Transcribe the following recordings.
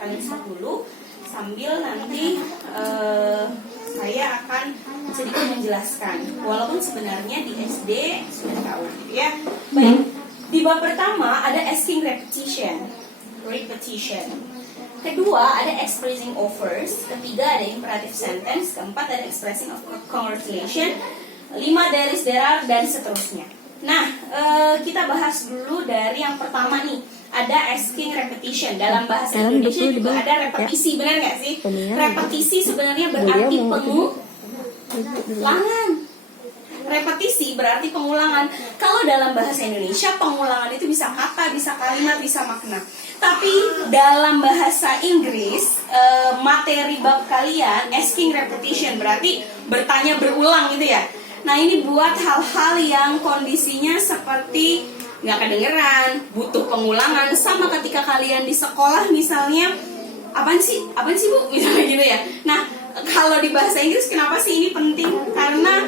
kalian stop dulu sambil nanti saya akan sedikit menjelaskan. Walaupun sebenarnya di SD sudah tahu gitu ya. Baik, di bab pertama ada asking repetition. Kedua ada expressing offers. Ketiga ada imperative sentence. Keempat ada expressing of congratulation. 5 there is, there are, dan seterusnya. Nah, kita bahas dulu dari yang pertama nih. Ada asking repetition. Dalam bahasa Indonesia juga ada repetisi, benar nggak sih? Repetisi sebenarnya berarti pengulangan. Repetisi berarti pengulangan. Kalau dalam bahasa Indonesia pengulangan itu bisa kata, bisa kalimat, bisa makna. Tapi dalam bahasa Inggris materi bab kalian asking repetition berarti bertanya berulang gitu ya. Nah ini buat hal-hal yang kondisinya seperti nggak kedengeran, butuh pengulangan. Sama ketika kalian di sekolah misalnya, apaan sih bu, misalnya gitu ya. Nah kalau di bahasa Inggris kenapa sih ini penting? Karena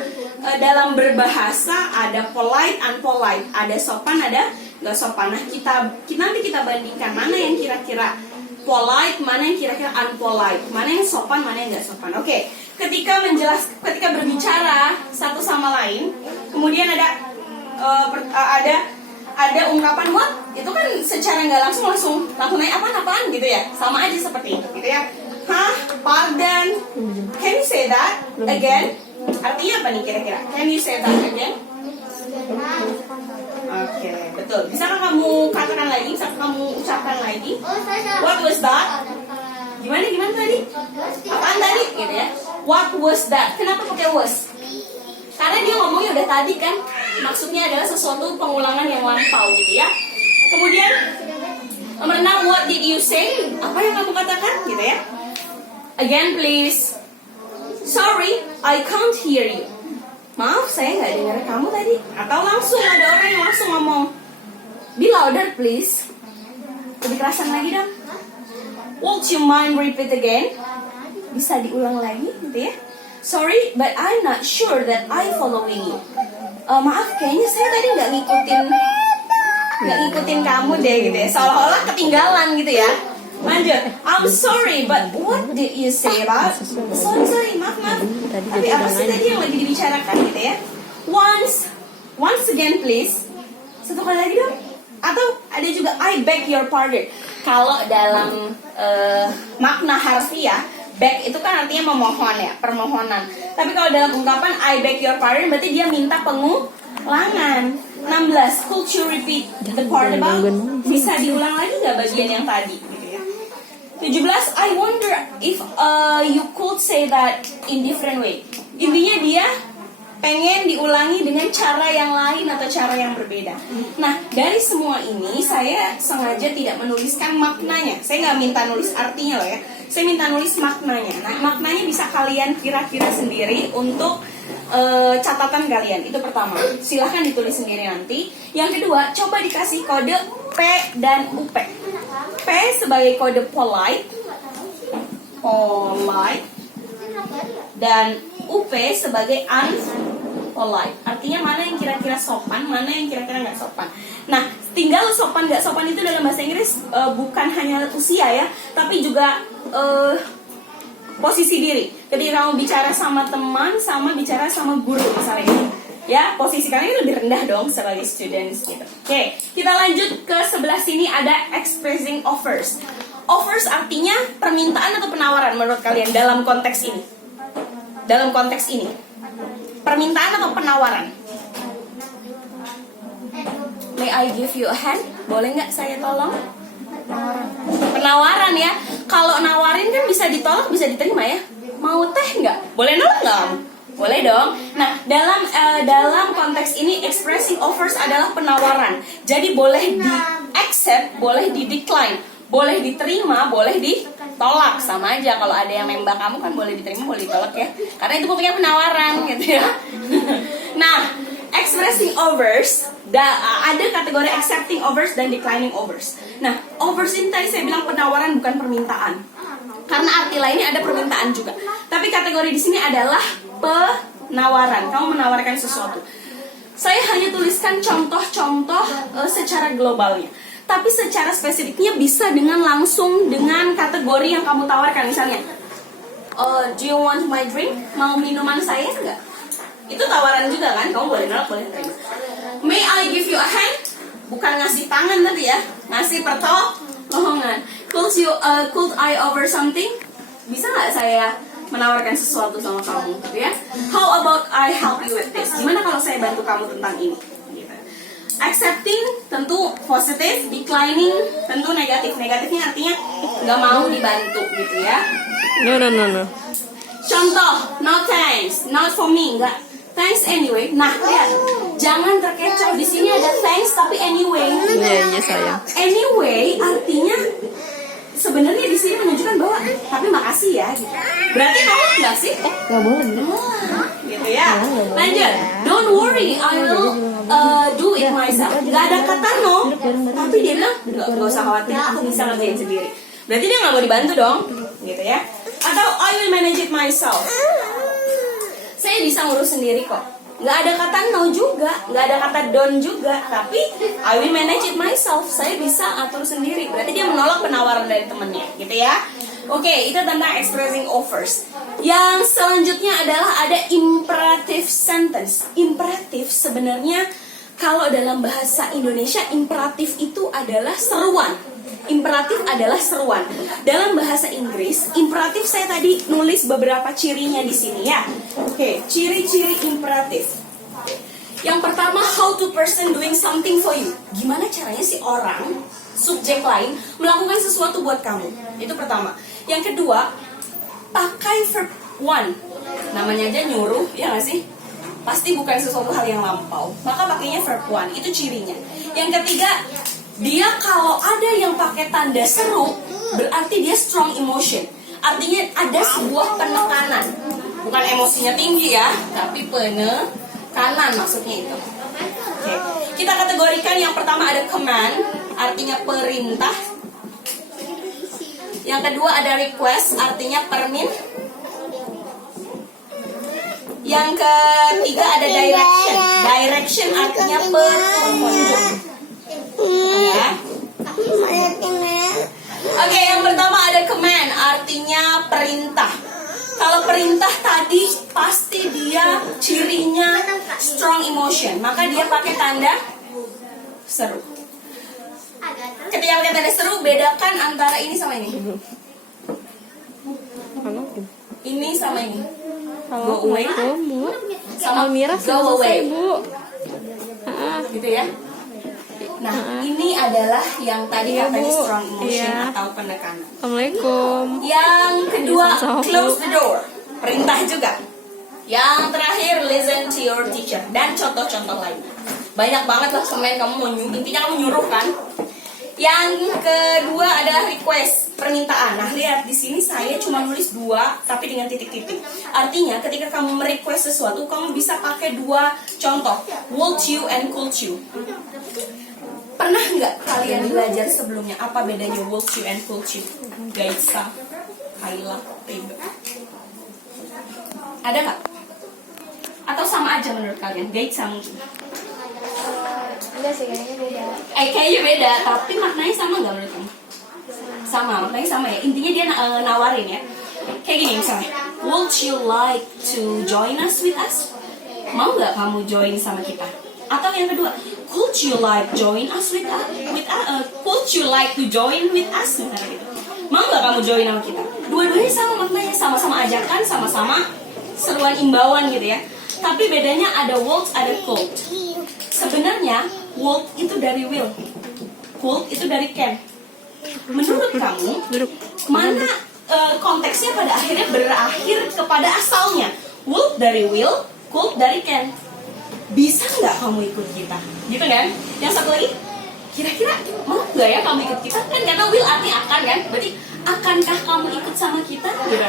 dalam berbahasa ada polite, unpolite, ada sopan, ada nggak sopan. Nah nanti kita bandingkan mana yang kira-kira polite, mana yang kira-kira unpolite, mana yang sopan, mana yang nggak sopan. Oke, ketika berbicara satu sama lain, kemudian ada ungkapan what, itu kan secara nggak langsung naik apaan gitu ya, sama aja seperti itu gitu ya. Pardon, can you say that again? Artinya apa nih kira-kira? Can you say that again? Oke, betul. Bisakah kamu katakan lagi? Bisa kamu ucapkan lagi? What was that? Gimana tadi? Apaan tadi? Gitu ya. What was that? Kenapa pakai was? Karena dia ngomongnya udah tadi kan. Maksudnya adalah sesuatu pengulangan yang lampau gitu ya. Kemudian nomor 6, what did you say? Apa yang kamu katakan? Gitu ya. Again please. Sorry, I can't hear you. Maaf, saya nggak dengar kamu tadi. Atau langsung ada orang yang langsung ngomong, be louder please. Lebih kerasan lagi dong. Would you mind repeat again? Bisa diulang lagi gitu ya. Sorry, but I'm not sure that I following you. Maaf, kayaknya saya tadi nggak ngikutin kamu deh gitu ya. Seolah-olah ketinggalan gitu ya. Lanjut. I'm sorry, but what did you say about? Sorry, maaf. Tapi apa sih tadi yang lagi dibicarakan gitu ya? Once again please. Satu kali lagi dong. Atau ada juga I beg your pardon. Kalau dalam makna harfiah, beg itu kan artinya memohon ya, permohonan. Tapi kalau dalam ungkapan I beg your pardon berarti dia minta pengulangan. 16. Could you repeat the part about? Bisa diulang lagi nggak bagian yang tadi? 17, I wonder if you could say that in different way. Intinya dia pengen diulangi dengan cara yang lain atau cara yang berbeda. Nah, dari semua ini saya sengaja tidak menuliskan maknanya. Saya nggak minta nulis artinya loh ya. Saya minta nulis maknanya. Nah, maknanya bisa kalian kira-kira sendiri untuk catatan kalian. Itu pertama. Silahkan ditulis sendiri nanti. Yang kedua, coba dikasih kode P dan UP. P sebagai kode polite, dan UP sebagai unpolite. Artinya mana yang kira-kira sopan, mana yang kira-kira nggak sopan. Nah, tinggal sopan nggak sopan itu dalam bahasa Inggris bukan hanya usia ya, tapi juga posisi diri. Ketika kamu bicara sama teman, sama bicara sama guru misalnya. Ya, posisi kalian lebih rendah dong sebagai students gitu. Oke, kita lanjut ke sebelah sini ada expressing offers. Offers artinya permintaan atau penawaran menurut kalian dalam konteks ini. Dalam konteks ini. Permintaan atau penawaran? May I give you a hand? Boleh nggak saya tolong? Penawaran ya. Kalau nawarin kan bisa ditolak, bisa diterima ya. Mau teh nggak? Boleh nolak nggak? Boleh dong. Nah, dalam konteks ini expressing offers adalah penawaran. Jadi boleh di accept, boleh di decline, boleh diterima, boleh ditolak. Sama aja kalau ada yang nembak kamu kan boleh diterima, boleh ditolak ya. Karena itu bentuknya penawaran gitu ya. Nah, expressing offers ada kategori accepting offers dan declining offers. Nah, offers ini tadi saya bilang penawaran bukan permintaan. Karena arti lainnya ada permintaan juga. Tapi kategori di sini adalah penawaran. Kamu menawarkan sesuatu. Saya hanya tuliskan contoh-contoh secara globalnya. tapi secara spesifiknya bisa dengan langsung dengan kategori yang kamu tawarkan. Misalnya, do you want my drink? Mau minuman saya enggak? Itu tawaran juga kan, kamu boleh nolak, boleh terima. May I give you a hand? Bukan ngasih tangan tapi ya, ngasih pertolongan. Could I offer something? Bisa nggak saya menawarkan sesuatu sama kamu, gitu ya? How about I help you with this? Gimana kalau saya bantu kamu tentang ini? Gitu. Accepting tentu positif, declining tentu negatif. Negatifnya artinya nggak mau dibantu, gitu ya? No. Contoh, no thanks, not for me, nggak. Thanks anyway. Nah, lihat, jangan terkecoh. Di sini ada thanks tapi anyway. Iya sayang. Anyway artinya sebenarnya di sini menunjukkan bahwa tapi makasih ya. Gitu. Berarti kamu nggak sih? Nggak boleh. Gitu ya. Lanjut. Don't worry, I will do it myself. Gak ada kata no, tapi dia bilang nggak usah khawatir, aku bisa ngerjain sendiri. Berarti dia nggak mau dibantu dong, gitu ya. Atau I will manage it myself. Saya bisa ngurus sendiri kok. Nggak ada kata no juga, nggak ada kata don't juga, tapi I will manage it myself. Saya bisa atur sendiri. Berarti dia menolak penawaran dari temennya, gitu ya. Oke, itu tentang expressing offers. Yang selanjutnya adalah ada imperative sentence. Imperatif sebenarnya kalau dalam bahasa Indonesia imperatif itu adalah seruan. Imperatif adalah seruan. Dalam bahasa Inggris, imperatif saya tadi nulis beberapa cirinya di sini ya. Oke, ciri-ciri imperatif. Yang pertama, how to person doing something for you. Gimana caranya si orang, subjek lain, melakukan sesuatu buat kamu. Itu pertama. Yang kedua, pakai verb one. Namanya aja nyuruh, ya nggak sih? Pasti bukan sesuatu hal yang lampau. Maka pakainya verb one, itu cirinya. Yang ketiga, dia kalau ada yang pakai tanda seru, berarti dia strong emotion. Artinya ada sebuah penekanan. Bukan emosinya tinggi ya, tapi penekanan maksudnya itu. Oke. Kita kategorikan yang pertama ada command, artinya perintah. Yang kedua ada request, artinya permin. Yang ketiga ada direction. Direction artinya petunjuk. Ya. Oke, yang pertama ada command, artinya perintah. Kalau perintah tadi pasti dia cirinya strong emotion, maka dia pakai tanda seru. Ketika pakai tanda seru, bedakan antara ini sama ini. Ini sama ini. Go away. Sama Almira go away. Bu. Gitu ya. Nah, ini adalah yang tadi Iya, katanya Bu. strong emotion Iya. atau penekanan. Assalamualaikum. Yang kedua, Sama-sama, Bu. close the door. Perintah juga. Yang terakhir, listen to your teacher. Dan contoh-contoh lain. Banyak banget lah semen kamu mau nyuruh. Intinya kamu nyuruh kan. Yang kedua adalah request, permintaan. Nah, lihat di sini saya cuma nulis 2 tapi dengan titik-titik. Artinya ketika kamu merequest sesuatu, kamu bisa pakai 2 contoh. Would you and could you. Pernah nggak kalian belajar sebelumnya apa bedanya would you and could you? Gaisa, Kaila, Tega. Ada nggak? Atau sama aja menurut kalian? Gaisa mungkin. Enggak sih, kayaknya beda. Kayaknya beda, tapi maknanya sama nggak menurut kamu? Sama, maknanya sama ya. Intinya dia nawarin ya. Kayak gini misalnya, would you like to join us with us? Mau nggak kamu join sama kita? Atau yang kedua, could you like join us with us? Could you like to join with us? Misalnya gitu. Mau nggak kamu join sama kita? Dua-duanya sama maknanya, sama-sama ajakan, sama-sama seruan imbauan gitu ya. Tapi bedanya ada would, ada could. Sebenarnya would itu dari will, could itu dari can. Menurut kamu, mana konteksnya pada akhirnya berakhir kepada asalnya? Would dari will, could dari can. Bisa nggak kamu ikut kita? Gitu kan? Yang satu lagi, kira-kira mau nggak ya kamu ikut kita? Kan karena will artinya akan kan? Berarti akankah kamu ikut sama kita? Gitu.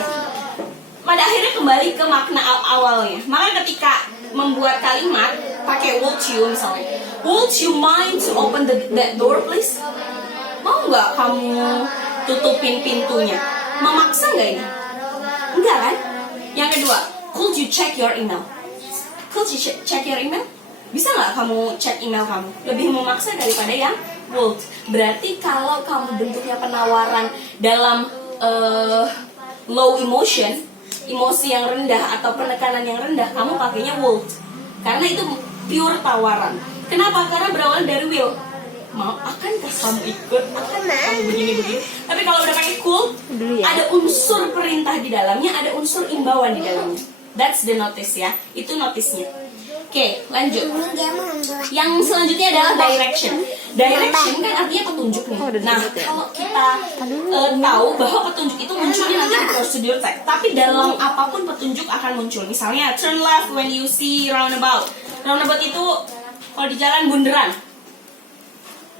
Pada akhirnya kembali ke makna awalnya. Maka ketika membuat kalimat pakai would you misalnya, would you mind to open that door please? Mau nggak kamu tutupin pintunya? Memaksa nggak ini? Enggak kan? Yang kedua, could you check your email? Could you check your email? Bisa nggak kamu cek email kamu? Lebih memaksa daripada yang would. Berarti kalau kamu bentuknya penawaran dalam low emotion, emosi yang rendah atau penekanan yang rendah, kamu pakainya would. Karena itu pure tawaran. Kenapa? Karena berawal dari will. Mau, akankah kamu ikut? Akankah kamu begini-begini? Tapi kalau udah pakai could, ada unsur perintah di dalamnya, ada unsur imbauan di dalamnya. That's the notice ya. Itu notisnya. Oke, lanjut. Yang selanjutnya adalah direction. Direction kan artinya petunjuk nih. Nah, kalau kita tahu bahwa petunjuk itu munculnya nanti di prosedur tag. Tapi dalam apapun petunjuk akan muncul. Misalnya, turn left when you see roundabout. Roundabout itu kalau di jalan bunderan.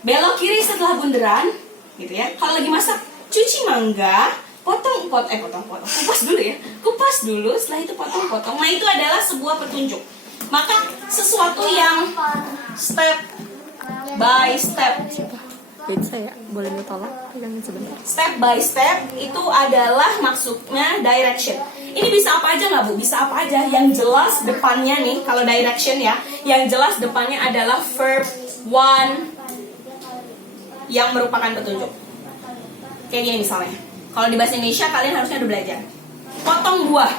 Belok kiri setelah bunderan, gitu ya. Kalau lagi masak, cuci mangga, potong, kupas dulu ya. Kupas dulu, setelah itu potong. Nah, itu adalah sebuah petunjuk. Maka sesuatu yang step by step. Jadi saya boleh minta tolong pegangin sebentar. Step by step itu adalah maksudnya direction. Ini bisa apa aja nggak Bu? Bisa apa aja. Yang jelas depannya nih, kalau direction ya, yang jelas depannya adalah verb one yang merupakan petunjuk. Kayak gini misalnya. Kalau di bahasa Indonesia kalian harusnya udah belajar. Potong buah.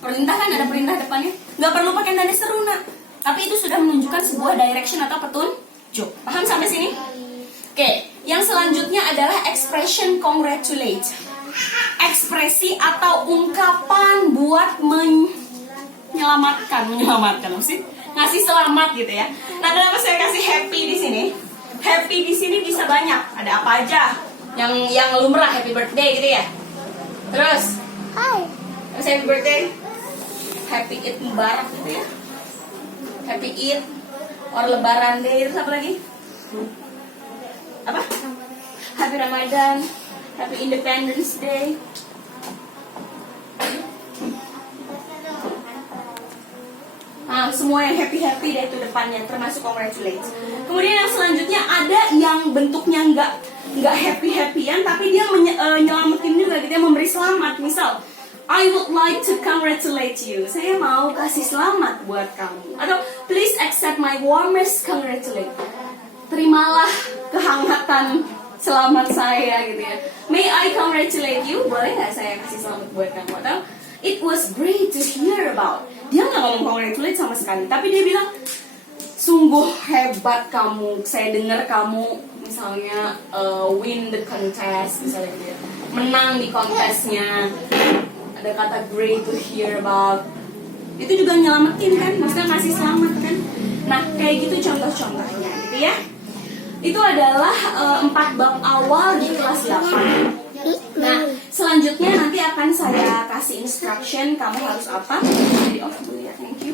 Perintah kan ada perintah depannya. Nggak perlu pakai nada seru nak. Tapi itu sudah menunjukkan sebuah direction atau petunjuk. Paham sampai sini? Oke, yang selanjutnya adalah expression congratulate. Ekspresi atau ungkapan buat menyelamatkan apa sih? Ngasih selamat gitu ya. Nah, kenapa saya kasih happy di sini? Happy di sini bisa banyak. Ada apa aja? Yang lumrah, happy birthday gitu ya. Terus, happy birthday, happy Eid Mubarak gitu ya. Happy Eid or Lebaran Day, terus apa lagi? Apa? Happy Ramadan, Happy Independence Day. Nah, semua yang happy deh itu depannya, termasuk congratulate. Kemudian yang selanjutnya ada yang bentuknya nggak happy-happyan, tapi dia nyelamatin juga gitu, dia memberi selamat. Misal, I would like to congratulate you. Saya mau kasih selamat buat kamu. Atau please accept my warmest congratulate. Terimalah kehangatan selamat saya gitu ya. May I congratulate you? Boleh nggak saya kasih selamat buat kamu? Atau it was great to hear about. Dia nggak ngomong congratulate sama sekali, tapi dia bilang sungguh hebat kamu. Saya dengar kamu misalnya win the contest, misalnya gitu ya. Menang di kontesnya. Ada kata great to hear about. Itu juga nyelamatin kan, maksudnya kasih selamat kan. Nah, kayak gitu contoh-contohnya gitu ya. Itu adalah 4 bab awal di kelas 8. Nah, selanjutnya nanti akan saya kasih instruction kamu harus apa. Jadi off dulu ya, thank you.